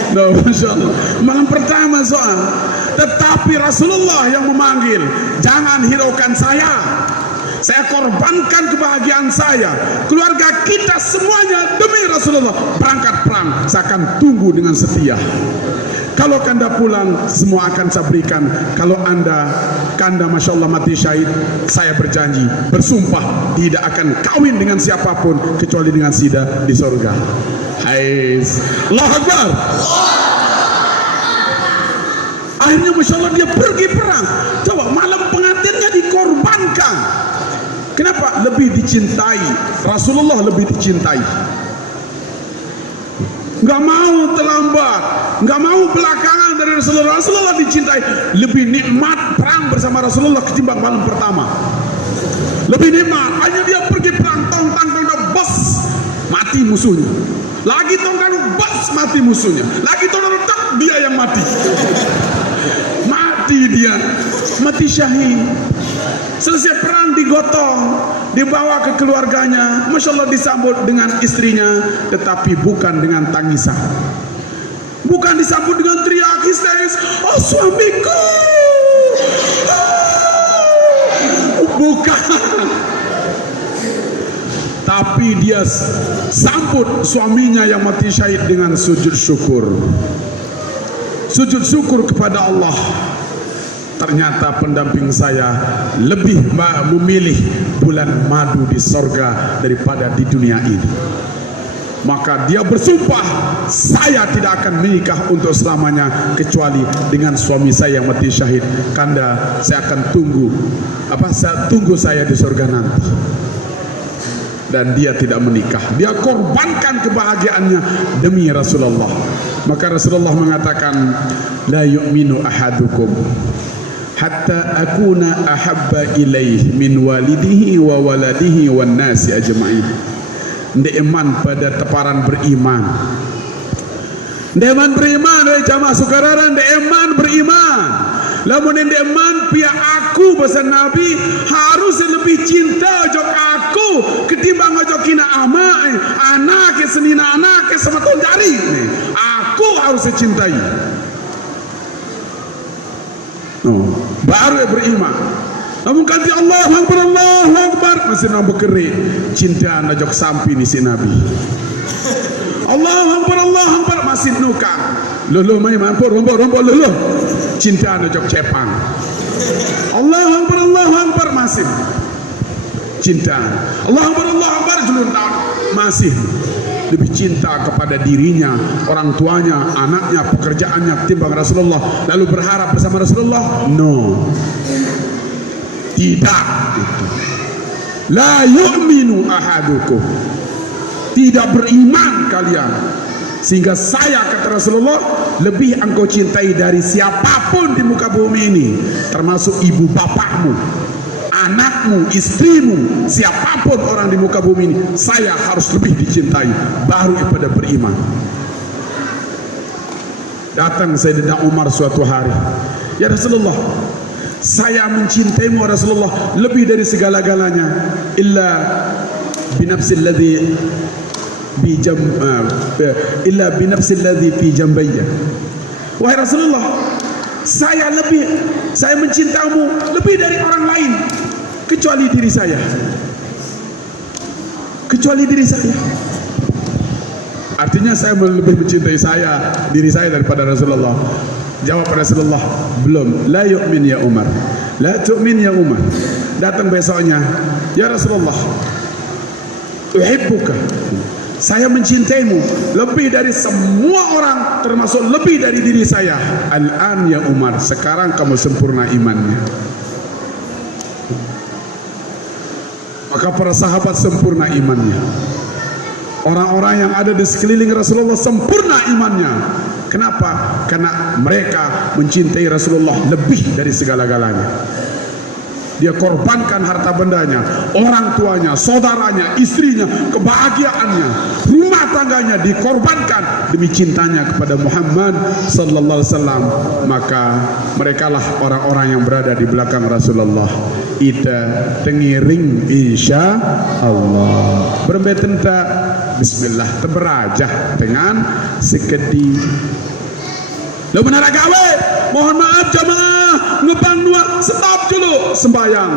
No, Masya Allah. Malam pertama soal, tetapi Rasulullah yang memanggil, jangan hiraukan saya. Saya korbankan kebahagiaan saya, keluarga kita semuanya demi Rasulullah. Berangkat perang, saya akan tunggu dengan setia. Kalau kanda pulang, semua akan saya berikan. Kalau kanda Masya Allah mati syahid, saya berjanji, bersumpah tidak akan kawin dengan siapapun kecuali dengan Sida di surga. Hai, Allahu Akbar. Akhirnya Masya Allah dia pergi perang. Coba malam pengantinnya dikorbankan. Kenapa? Lebih dicintai. Rasulullah lebih dicintai. Enggak mau terlambat, enggak mau belakangan dari Rasulullah. Rasulullah dicintai. Lebih nikmat perang bersama Rasulullah ketimbang malam pertama. Lebih nikmat. Hanya dia pergi perang, tong-tang, bos, mati musuhnya. Lagi tong-tang, bos, mati musuhnya. Lagi tong-tang, dia yang mati. Mati dia, mati syahid. Selesai perang digotong, dibawa ke keluarganya. Masya Allah disambut dengan istrinya, tetapi bukan dengan tangisan, bukan disambut dengan teriak histeris, oh suamiku, bukan. Tapi dia sambut suaminya yang mati syahid dengan sujud syukur. Sujud syukur kepada Allah. Ternyata pendamping saya lebih memilih bulan madu di sorga daripada di dunia ini. Maka dia bersumpah, saya tidak akan menikah untuk selamanya kecuali dengan suami saya yang mati syahid. Kanda, saya akan tunggu. Saya tunggu saya di surga nanti. Dan dia tidak menikah. Dia korbankan kebahagiaannya demi Rasulullah. Maka Rasulullah mengatakan, la yu'minu ahadukum hatta akuna ahabba ilaih min walidihi wa waladihi wan nasi ajma'in. Ndek iman pada teparan beriman. Ndek iman beriman dari jamaah sukarara, ndek iman beriman. Lamun ndek iman pihak aku bahasa Nabi harus lebih cinta jok aku ketimbang jok kina ama anak senina anak sama tahun jari. Aku harus cintai. Baru beriman. Namun kanti Allahu Akbar masih nak berkerik cinta najok sampai ni si Nabi. Allahu Akbar masih nukang. Lolo mai mampur rombok lolo. Cinta najok cepang. Allahu Akbar masih cinta. Allahu Akbar julun tahun masih lebih cinta kepada dirinya, orang tuanya, anaknya, pekerjaannya timbang Rasulullah. Lalu berharap bersama Rasulullah? No, tidak. La yu'minu ahadukum, tidak beriman kalian, sehingga saya, kata Rasulullah, lebih engkau cintai dari siapapun di muka bumi ini, termasuk ibu bapakmu, anakmu, istrimu, siapapun orang di muka bumi ini, saya harus lebih dicintai, baru pada beriman. Datang Sayyidina Umar suatu hari, ya Rasulullah, saya mencintaimu Rasulullah lebih dari segala-galanya, illa binafsil ladzi fi jambayya. Wahai Rasulullah, saya mencintaimu lebih dari orang lain kecuali diri saya. Artinya saya lebih mencintai diri saya daripada Rasulullah. Jawab Rasulullah, belum. La yu'min ya Umar, la tu'min ya Umar. Datang besoknya, ya Rasulullah, uhibbuka, saya mencintaimu lebih dari semua orang, termasuk lebih dari diri saya. Al-an ya Umar, sekarang kamu sempurna imannya. Maka para sahabat sempurna imannya. Orang-orang yang ada di sekeliling Rasulullah sempurna imannya. Kenapa? Karena mereka mencintai Rasulullah lebih dari segala-galanya. Dia korbankan harta bendanya, orang tuanya, saudaranya, istrinya, kebahagiaannya, rumah tangganya dikorbankan demi cintanya kepada Muhammad sallallahu alaihi wasallam. Maka merekalah orang-orang yang berada di belakang Rasulullah. Ita tengiring insya Allah. Berbetenta bismillah teberajah dengan sekedi. Lo benar gawe, mohon maaf jamaah, ngebang dua, stop dulu sembayang.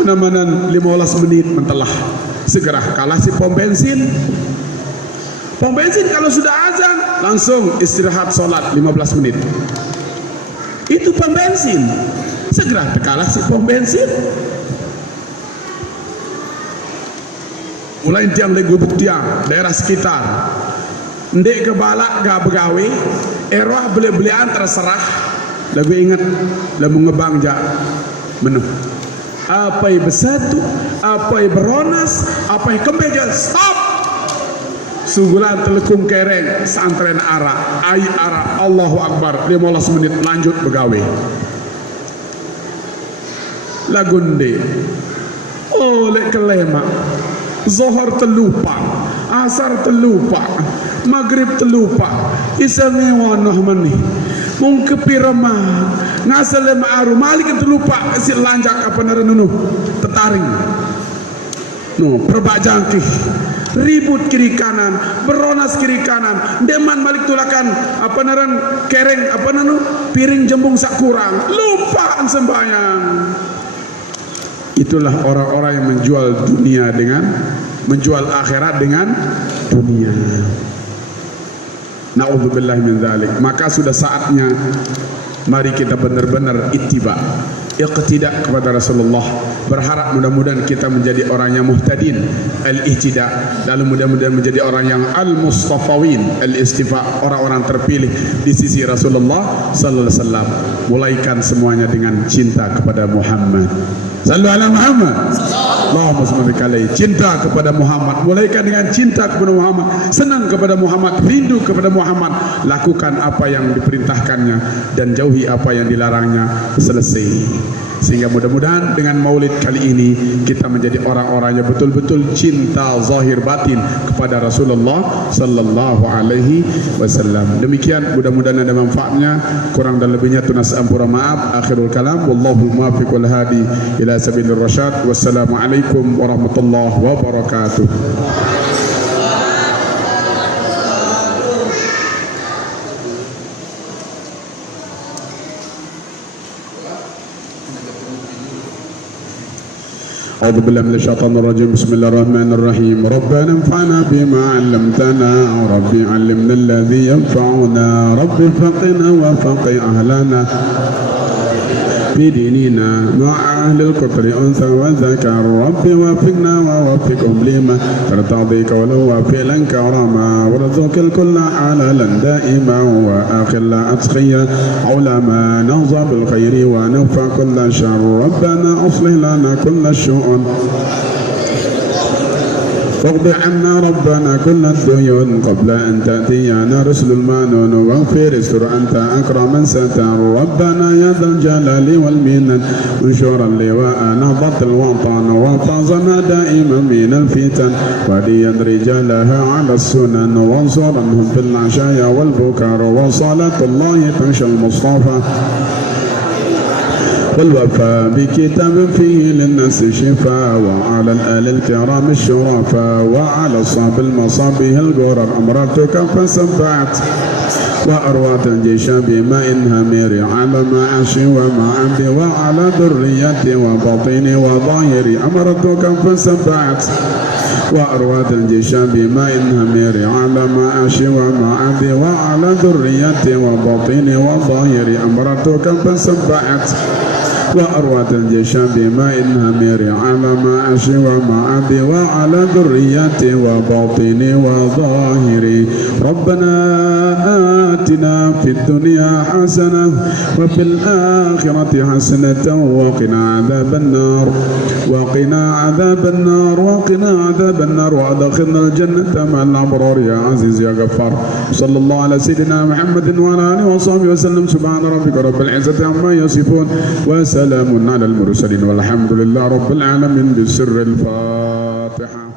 Penamanan 15 menit mentelah. Segera kalah si pom bensin. Pom bensin kalau sudah azan langsung istirahat sholat 15 menit. Itu pom bensin. Segera kalah si pom bensin. Mulai tiang legubuk tiang daerah sekitar. Ndek kebalak gak begawe, erwah beli-belian terserah. Lebih ingat, lebih ngebang jak menuh. Apa yang bersatu, apa yang beronas, apa yang kemeja, stop. Sugulan telekung kereng, santren ara, ai ara, Allahu Akbar, 15 menit lanjut begawe. Lagunde, oleh kelema, Zohor terlupa, asar terlupa, maghrib terlupa, isya ngewanah mani, mungkepi remah, ngasal ma'aru, malik terlupa, si lanjak apa naranunu, tetaring, no, perbak jangkih, ribut kiri kanan, beronas kiri kanan, deman balik tulakan, apa naran kereng, apa nanu, piring jembung sak kurang, lupaan sembahyang. Itulah orang-orang yang menjual dunia dengan menjual akhirat dengan dunia. Na'udzubillah min dzalik. Maka sudah saatnya mari kita benar-benar ittiba, iqtida kepada Rasulullah. Berharap mudah-mudahan kita menjadi orang yang muhtadin, al-ihtida, lalu mudah-mudahan menjadi orang yang al-mustafawin, al-istifa, orang-orang terpilih di sisi Rasulullah sallallahu alaihi wasallam. Mulaikan semuanya dengan cinta kepada Muhammad. Sallu ala Muhammad. Allahumma salli alaihi. Cinta kepada Muhammad. Mulaikan dengan cinta kepada Muhammad, senang kepada Muhammad, rindu kepada Muhammad. Lakukan apa yang diperintahkannya dan jauhi apa yang dilarangnya. Selesai. Sehingga mudah-mudahan dengan maulid kali ini kita menjadi orang-orang yang betul-betul cinta zahir batin kepada Rasulullah sallallahu alaihi wasallam. Demikian, mudah-mudahan ada manfaatnya. Kurang dan lebihnya tunas ampura maaf. Akhirul kalam, wallahu muwaffiq wal hadi ila sabilir rasyad. Wassalamualaikum warahmatullahi wabarakatuh. أعوذ بالله من الشيطان الرجيم. بسم الله الرحمن الرحيم. ربنا انفعنا بما علمتنا، ربي علمنا الذي ينفعنا، ربي فقنا وفقه أهلنا في ديننا مع أهل الكفر أنثى وذكر، ربي وفقنا ووفقهم لما ترتضيك ولو فعلا كرما، وارزق الكل حلالا دائما وآخر لا أتقيا علما، نرضى بالخير وننفع كل شر، ربنا أصلح لنا كل الشؤون، واقض عنا ربنا كل الديون قبل أن تأتينا رسل المانون، واغفر استر أنت أكرم من ستر، ربنا يا ذا الجلال والمنن انشر اللواء نهضة الوطن، وانفعنا دائما من الفتن، وليا رجالها على السنن، وانصرنهم في العشايا والبكر، وصلاة الله تنشى المصطفى والوفاء بكتاب فيه للناس شفاء، وعلى الآل الكرام الشرفاء، وعلى الصحب المصابيه الغرر أمرتك فسبعت، وأروات الجيش بماء همير على معاش ومعب، وعلى ذريتي وبطيني وظاهري أمرتك فسبعت، وأروات الجيش بماء همير على معاش ومعب، وعلى ذريتي وبطيني وظاهري أمرتك فسبعت، وأروات الجيش بماء همير على معاش ومعب، وعلى ذريتي وباطني وظاهري، ربنا آتنا في الدنيا حسنة وفي الآخرة حسنة وقنا عذاب النار وأدخلنا الجنة مع الأبرار يا عزيز يا غفار. صلى الله على سيدنا محمد وعلى آله وصحبه وسلم. سبحان ربك رب العزة عما يصفون وسلام على المرسلين والحمد لله رب العالمين. بسر الفاتحة.